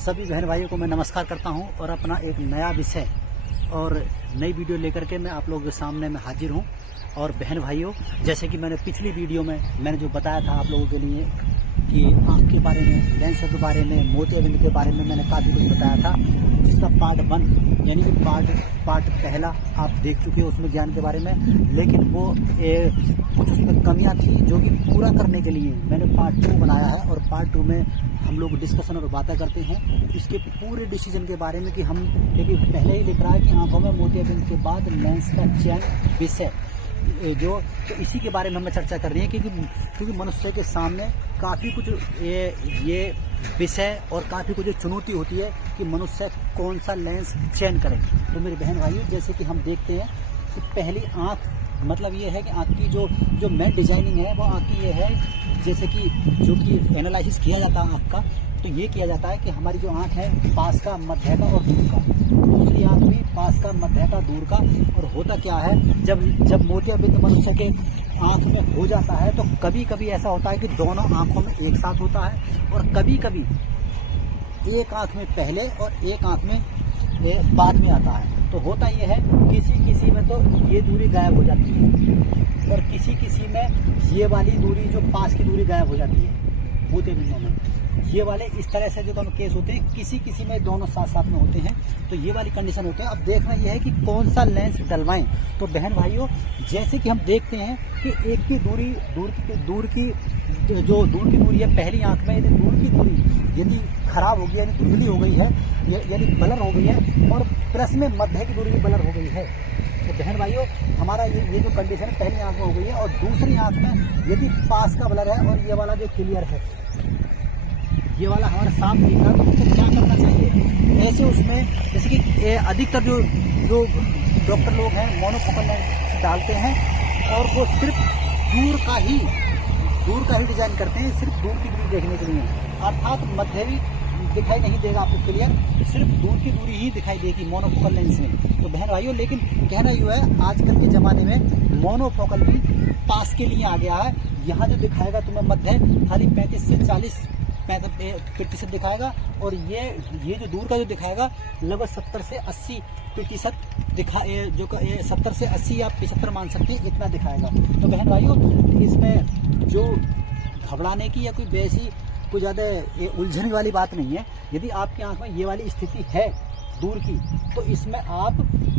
सभी बहन भाइयों को मैं नमस्कार करता हूं और अपना एक नया विषय और नई वीडियो लेकर के मैं आप लोगों के सामने में हाजिर हूं। और बहन भाइयों, जैसे कि मैंने पिछली वीडियो में मैंने जो बताया था आप लोगों के लिए कि आँख के बारे में, लेंस के बारे में, मोतियाबिंद के बारे में मैंने काफ़ी कुछ बताया था, जिसका पार्ट 1 यानी कि पार्ट पहला आप देख चुके हो उसमें ज्ञान के बारे में। लेकिन वो कुछ उसमें कमियां थी जो कि पूरा करने के लिए मैंने पार्ट 2 बनाया है। और पार्ट 2 में हम लोग डिस्कशन और बातें करते हैं इसके पूरे डिसीजन के बारे में कि हम, क्योंकि पहले ही लिख रहा है कि आँखों में मोतियाबिंद के बाद लेंस का चयन विषय जो, तो इसी के बारे में हम चर्चा कर रही है क्योंकि मनुष्य के सामने काफ़ी कुछ ये विषय और काफ़ी कुछ चुनौती होती है कि मनुष्य कौन सा लेंस चयन करे। तो मेरे बहन भाइयों, जैसे कि हम देखते हैं कि पहली आँख, मतलब ये है कि आँख की जो मेन डिजाइनिंग है वो आँख की ये है, जैसे कि जो कि एनालिसिस किया जाता है आँख का, तो ये किया जाता है कि हमारी जो आँख है पास का, मध्य का और दूर का, दूसरी आँख भी पास का, मध्य का, दूर का। और होता क्या है, जब मोतियाबिंद मनुष्य के आँख में हो जाता है तो कभी कभी ऐसा होता है कि दोनों आँखों में एक साथ होता है, और कभी कभी एक आँख में पहले और एक आँख में बाद में आता है। तो होता ये है, किसी में तो ये दूरी गायब हो जाती है और किसी में ये वाली दूरी, जो पास की दूरी गायब हो जाती है मोतियाबिंदों में। ये वाले इस तरह से जो दोनों केस होते हैं, किसी में दोनों साथ साथ में होते हैं, तो ये वाली कंडीशन होते हैं। अब देखना यह है कि कौन सा लेंस डलवाएं। तो बहन भाइयों, जैसे कि हम देखते हैं कि एक की दूर की दूरी है पहली आंख में, यदि दूर की दूरी यदि खराब हो गई, यानी धुंधली हो गई है, यानी ब्लर हो गई है, और प्लस में मध्य की दूरी भी ब्लर हो गई है, तो बहन भाइयों हमारा ये जो कंडीशन पहली आंख में हो गई है, और दूसरी आंख में यदि पास का ब्लर है और ये वाला जो क्लियर है, ये वाला हमारा साफ दिख रहा है, तो हमको क्या करना चाहिए ऐसे उसमें। जैसे कि अधिकतर जो डॉक्टर लोग हैं मोनोफोकल लेंस डालते हैं और वो सिर्फ दूर का ही डिजाइन करते हैं, सिर्फ दूर की दूरी देखने के लिए, अर्थात मध्य भी दिखाई नहीं देगा आपको क्लियर, सिर्फ दूर की दूरी ही दिखाई देगी मोनोफोकल लेंस में। तो बहन भाइयों, लेकिन कहना ये है आजकल के ज़माने में मोनोफोकल भी पास के लिए आ गया है। यहाँ जो दिखाएगा तुम्हें मध्य खाली 35 से 40% दिखाएगा, और ये जो दूर का जो दिखाएगा लगभग 70 से 80% जो 70 से 80 आप 75 मान सकते हैं, इतना दिखाएगा। तो बहन भाइयों, इसमें जो घबराने की या कोई वैसी कोई ज़्यादा उलझन वाली बात नहीं है। यदि आपकी आंख में ये वाली स्थिति है दूर की, तो इसमें आप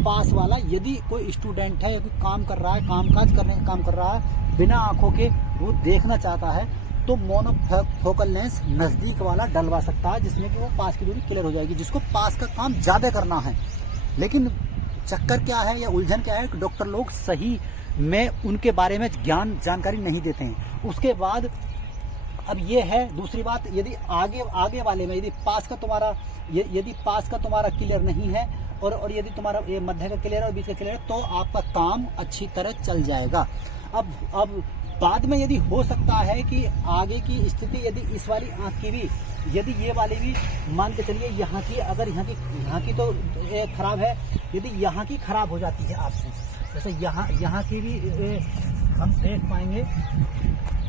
पास वाला, यदि कोई स्टूडेंट है या कोई काम कर रहा है, कामकाज करने का काम कर रहा है, बिना आंखों के वो देखना चाहता है, तो मोनोफोकल लेंस नज़दीक वाला डलवा सकता है, जिसमें कि वो पास की दूरी क्लियर हो जाएगी, जिसको पास का काम ज़्यादा करना है। लेकिन चक्कर क्या है या उलझन क्या है कि डॉक्टर लोग सही में उनके बारे में जानकारी नहीं देते हैं। उसके बाद अब ये है दूसरी बात, यदि आगे वाले में यदि पास का तुम्हारा क्लियर नहीं है और यदि तुम्हारा ये मध्य का क्लियर और बीच का क्लियर है, तो आपका काम अच्छी तरह चल जाएगा। अब बाद में यदि हो सकता है कि आगे की स्थिति, यदि इस वाली आंख की भी, यदि ये वाली भी मान के चलिए यहाँ की, अगर यहाँ की तो खराब है, यदि यहाँ की खराब हो जाती है आपसे, जैसे यहाँ की भी हम देख पाएंगे,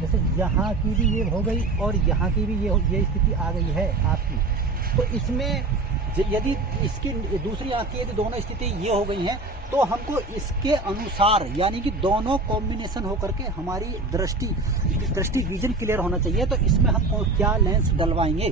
जैसे यहाँ की भी ये हो गई और यहाँ की भी ये स्थिति आ गई है आपकी, तो इसमें यदि इसकी दूसरी आंख की यदि दोनों स्थिति ये हो गई हैं, तो हमको इसके अनुसार, यानी कि दोनों कॉम्बिनेशन होकर के हमारी दृष्टि विजन क्लियर होना चाहिए। तो इसमें हम क्या लेंस डलवाएंगे,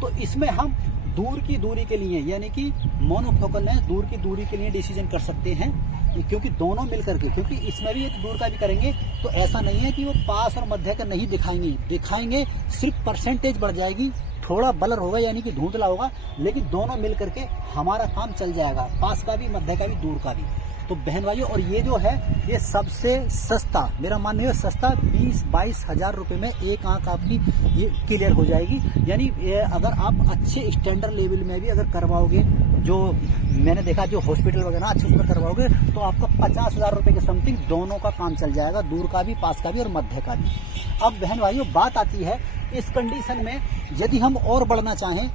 तो इसमें हम दूर की दूरी के लिए, यानी कि मोनोफोकल लेंस दूर की दूरी के लिए डिसीजन कर सकते हैं, क्योंकि दोनों मिलकर के, क्योंकि इसमें भी एक दूर का भी करेंगे तो ऐसा नहीं है कि वो पास और मध्य का नहीं दिखाएंगे, सिर्फ परसेंटेज बढ़ जाएगी, थोड़ा ब्लर होगा यानी कि धुंधला होगा, लेकिन दोनों मिल करके हमारा काम चल जाएगा, पास का भी, मध्य का भी, दूर का भी। तो बहन भाइयों, और ये जो है ये सबसे सस्ता, मेरा मानना है सस्ता 20-22 हज़ार रुपये में एक आंख आपकी ये क्लियर हो जाएगी। यानी अगर आप अच्छे स्टैंडर्ड लेवल में भी अगर करवाओगे, जो मैंने देखा जो हॉस्पिटल वगैरह अच्छे उसमें करवाओगे, तो आपका 50,000 रुपये के समथिंग दोनों का काम चल जाएगा, दूर का भी, पास का भी और मध्य का भी। अब बहन भाइयों, बात आती है इस कंडीशन में, यदि हम और बढ़ना चाहें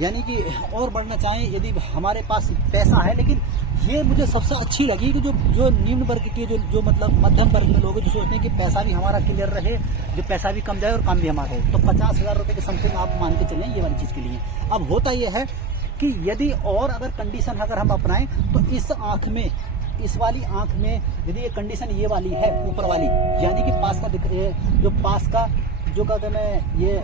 यानी कि और बढ़ना चाहें, यदि हमारे पास पैसा है, लेकिन ये मुझे सबसे अच्छी लगी कि जो निम्न वर्ग के जो मतलब मध्यम वर्ग में लोग जो सोचते हैं कि पैसा भी हमारा क्लियर रहे, जो पैसा भी कम जाए और काम भी हमारा हो, तो 50,000 रुपये के समथिंग आप मान के चलें ये वाली चीज़ के लिए। अब होता यह है कि यदि और अगर कंडीशन अगर हम अपनाएं तो इस आँख में, इस वाली आँख में यदि ये कंडीशन ये वाली है ऊपर वाली, यानी कि पास का जो पास का जो कहते हैं ये,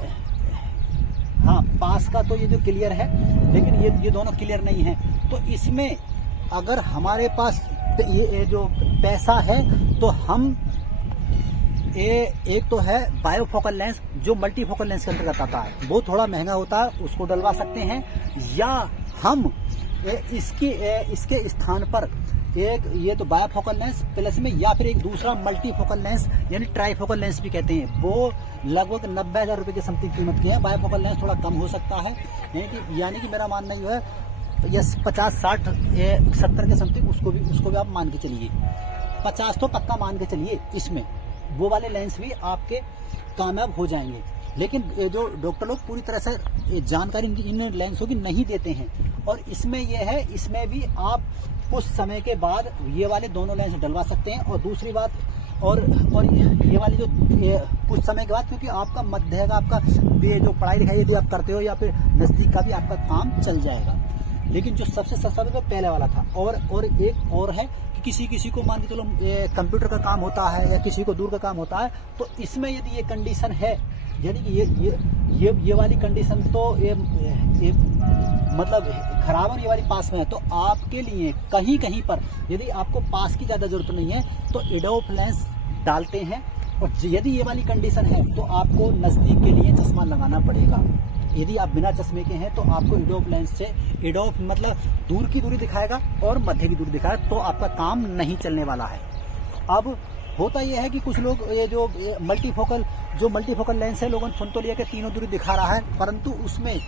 हाँ पास का तो ये जो क्लियर है, लेकिन ये दोनों क्लियर नहीं है। तो इसमें अगर हमारे पास ये जो पैसा है तो हम एक तो है बायोफोकल लेंस जो मल्टीफोकल लेंस के अंतर्गत आता है, वो थोड़ा महंगा होता है, उसको डलवा सकते हैं, या हम इसके स्थान पर एक ये तो बायोफोकल लेंस प्लस में या फिर एक दूसरा मल्टीफोकल लेंस यानी ट्राईफोकल लेंस भी कहते हैं, वो लगभग 90,000 रुपये की समथिंग कीमत की है। बायोफोकल लेंस थोड़ा कम हो सकता है, यानी कि मेरा मानना ये है यस 50, 60, 70 के समथिंग उसको भी आप मान के चलिए, 50 तो पक्का मान के चलिए। इसमें वो वाले लेंस भी आपके कामयाब हो जाएंगे, लेकिन जो डॉक्टर लोग पूरी तरह से जानकारी इन लेंसों की नहीं देते हैं। और इसमें यह है, इसमें भी आप कुछ समय के बाद ये वाले दोनों लेंस डलवा सकते हैं। और दूसरी बात और ये वाली जो कुछ समय के बाद, क्योंकि आपका मध्य का आपका ये जो पढ़ाई लिखाई यदि आप करते हो या फिर नज़दीक का भी आपका काम चल जाएगा। लेकिन जो सबसे सस्ता तो पहले वाला था। और एक और है कि किसी को मान के चलो कंप्यूटर का काम होता है या किसी को दूर का काम होता है, तो इसमें यदि ये कंडीशन है, यानी कि ये वाली कंडीशन तो ये मतलब खराब और ये वाली पास में है, तो आपके लिए कहीं पर यदि आपको पास की ज़्यादा जरूरत नहीं है तो एडोफ लेंस डालते हैं। और यदि ये वाली कंडीशन है तो आपको नज़दीक के लिए चश्मा लगाना पड़ेगा। यदि आप बिना चश्मे के हैं तो आपको एडोफ लेंस से, एडोफ मतलब दूर की दूरी दिखाएगा और मध्य की दूरी दिखाएगा, तो आपका काम नहीं चलने वाला है। अब होता यह है कि कुछ लोग ये जो मल्टीफोकल लेंस है, लोगों ने सुन तो लिया कि तीनों दूरी दिखा रहा है, परंतु उसमें एक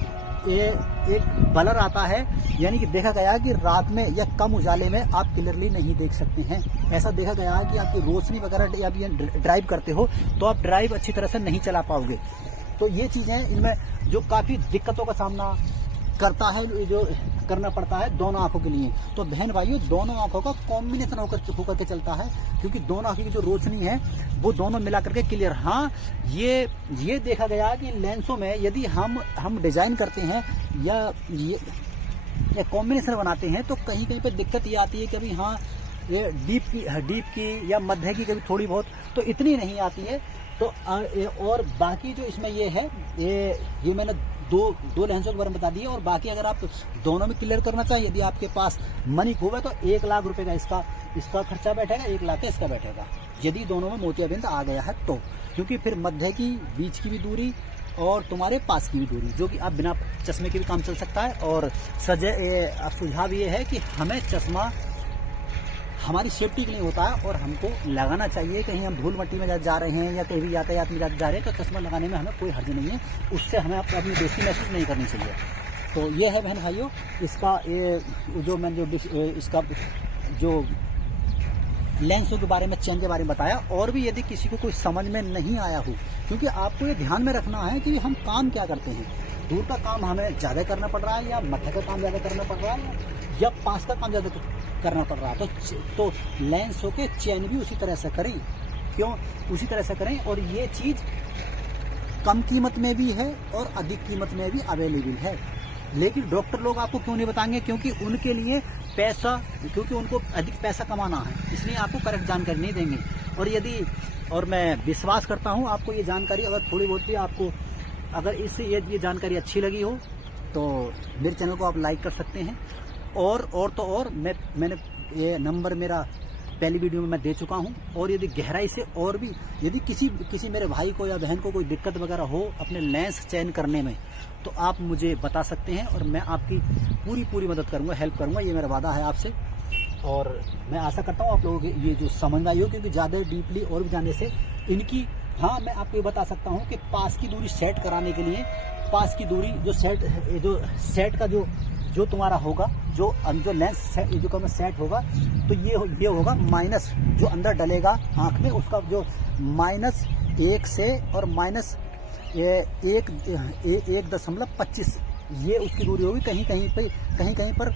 ब्लर आता है, यानी कि देखा गया है कि रात में या कम उजाले में आप क्लियरली नहीं देख सकते हैं। ऐसा देखा गया है कि आपकी रोशनी वगैरह या ड्राइव करते हो तो आप ड्राइव अच्छी तरह से नहीं चला पाओगे। तो ये चीज़ें इनमें जो काफ़ी दिक्कतों का सामना करता है, जो करना पड़ता है दोनों आंखों के लिए। तो बहन भाइयों, दोनों आंखों का कॉम्बिनेशन होकर के चलता है, क्योंकि दोनों आंखों की जो रोशनी है वो दोनों मिला करके क्लियर। हाँ, ये देखा गया कि लेंसों में यदि हम डिजाइन करते हैं या कॉम्बिनेशन बनाते हैं तो कहीं पे दिक्कत ये आती है कि अभी हाँ ये डीप की या मध्य की कभी थोड़ी बहुत, तो इतनी नहीं आती है। तो और बाकी जो इसमें ये है, ये मैंने दो लेंसों के बारे में बता दिए। और बाकी अगर आप दोनों में क्लियर करना चाहिए, यदि आपके पास मनी खूब है तो 1 लाख रुपए का इसका खर्चा बैठेगा, 1 लाख का इसका बैठेगा, यदि दोनों में मोतियाबिंद आ गया है तो। क्योंकि फिर मध्य की, बीच की भी दूरी और तुम्हारे पास की भी दूरी, जो कि आप बिना चश्मे के भी काम चल सकता है। और सुझाव ये है कि हमें चश्मा हमारी सेफ्टी के लिए होता है और हमको लगाना चाहिए। कहीं हम धूल मट्टी में जा रहे हैं या कहीं भी यातायात में जा रहे हैं तो चश्मा लगाने में हमें कोई हर्ज नहीं है, उससे हमें अपनी बेइज्जती महसूस नहीं करनी चाहिए। तो ये है बहन भाइयों, इसका जो मैंने इसका जो लेंसों के बारे में, चेन के बारे में बताया। और भी यदि किसी को कोई समझ में नहीं आया हो, क्योंकि आपको ये ध्यान में रखना है कि हम काम क्या करते हैं, दूर का काम हमें ज़्यादा करना पड़ रहा है या मध्य का काम ज़्यादा करना पड़ रहा है या पास का काम ज़्यादा करना पड़ रहा है, तो लेंसों के चयन भी उसी तरह से करें। क्यों उसी तरह से करें? और ये चीज़ कम कीमत में भी है और अधिक कीमत में भी अवेलेबल है। लेकिन डॉक्टर लोग आपको क्यों नहीं बताएंगे? क्योंकि उनके लिए क्योंकि उनको अधिक पैसा कमाना है, इसलिए आपको करेक्ट जानकारी नहीं देंगे। और मैं विश्वास करता हूँ आपको ये जानकारी अगर थोड़ी बहुत भी आपको अगर इससे ये जानकारी अच्छी लगी हो तो मेरे चैनल को आप लाइक कर सकते हैं। और मैंने ये नंबर मेरा पहली वीडियो में मैं दे चुका हूं। और यदि गहराई से और भी यदि किसी मेरे भाई को या बहन को कोई दिक्कत वगैरह हो अपने लेंस चयन करने में, तो आप मुझे बता सकते हैं और मैं आपकी पूरी मदद करूंगा, हेल्प करूंगा। ये मेरा वादा है आपसे। और मैं आशा करता हूँ आप लोगों की ये जो समझ आई हो, क्योंकि ज़्यादा डीपली और भी जानने से इनकी, हाँ मैं आपको ये बता सकता हूँ कि पास की दूरी सेट कराने के लिए, पास की दूरी जो सेट का जो तुम्हारा होगा, जो लेंस जो सेट होगा, तो ये होगा माइनस जो अंदर डलेगा आँख में, उसका जो -1 से और -1.25 ये उसकी दूरी होगी, कहीं कहीं पर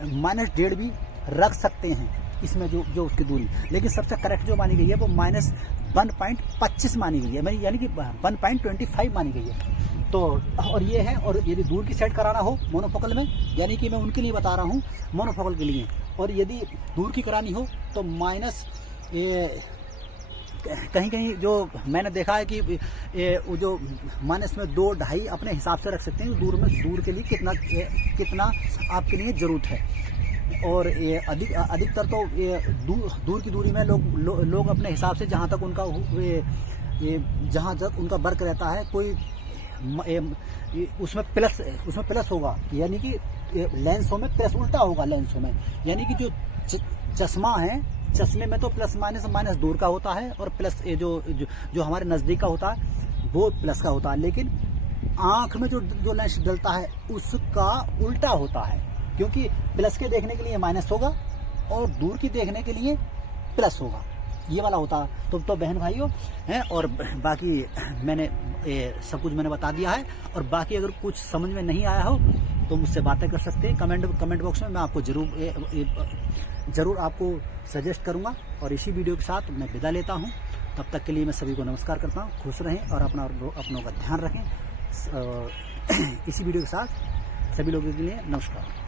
-1.5 भी रख सकते हैं इसमें जो उसकी दूरी, लेकिन सबसे करेक्ट जो मानी गई है वो -1.25 मानी गई है, यानी कि 1.25 मानी गई है। तो और ये है, और यदि दूर की सेट कराना हो मोनोफोकल में, यानी कि मैं उनके लिए बता रहा हूँ मोनोफोकल के लिए, और यदि दूर की करानी हो तो कहीं जो मैंने देखा है कि वो जो माइनस में 2-2.5 अपने हिसाब से रख सकते हैं, दूर के लिए कितना आपके लिए ज़रूरत है। और ये अधिकतर तो ये दूर की दूरी में लोग अपने हिसाब से जहाँ तक उनका जहाँ तक उनका वर्क रहता है, कोई उसमें प्लस होगा, यानी कि लेंसों में प्लस उल्टा होगा, लेंसों में यानी कि जो चश्मा है, चश्मे में तो प्लस माइनस दूर का होता है, और प्लस जो हमारे नज़दीक का होता है वो प्लस का होता है, लेकिन आँख में जो लेंस डलता है उसका उल्टा होता है, क्योंकि प्लस के देखने के लिए माइनस होगा और दूर की देखने के लिए प्लस होगा, ये वाला होता। तो बहन भाइयों हैं, और बाकी मैंने सब कुछ मैंने बता दिया है, और बाकी अगर कुछ समझ में नहीं आया हो तो मुझसे बातें कर सकते हैं कमेंट बॉक्स में, मैं आपको ज़रूर आपको सजेस्ट करूंगा। और इसी वीडियो के साथ मैं विदा लेता हूं, तब तक के लिए मैं सभी को नमस्कार करता हूं, खुश रहें और अपनों का ध्यान रखें। इसी वीडियो के साथ सभी लोगों के लिए नमस्कार।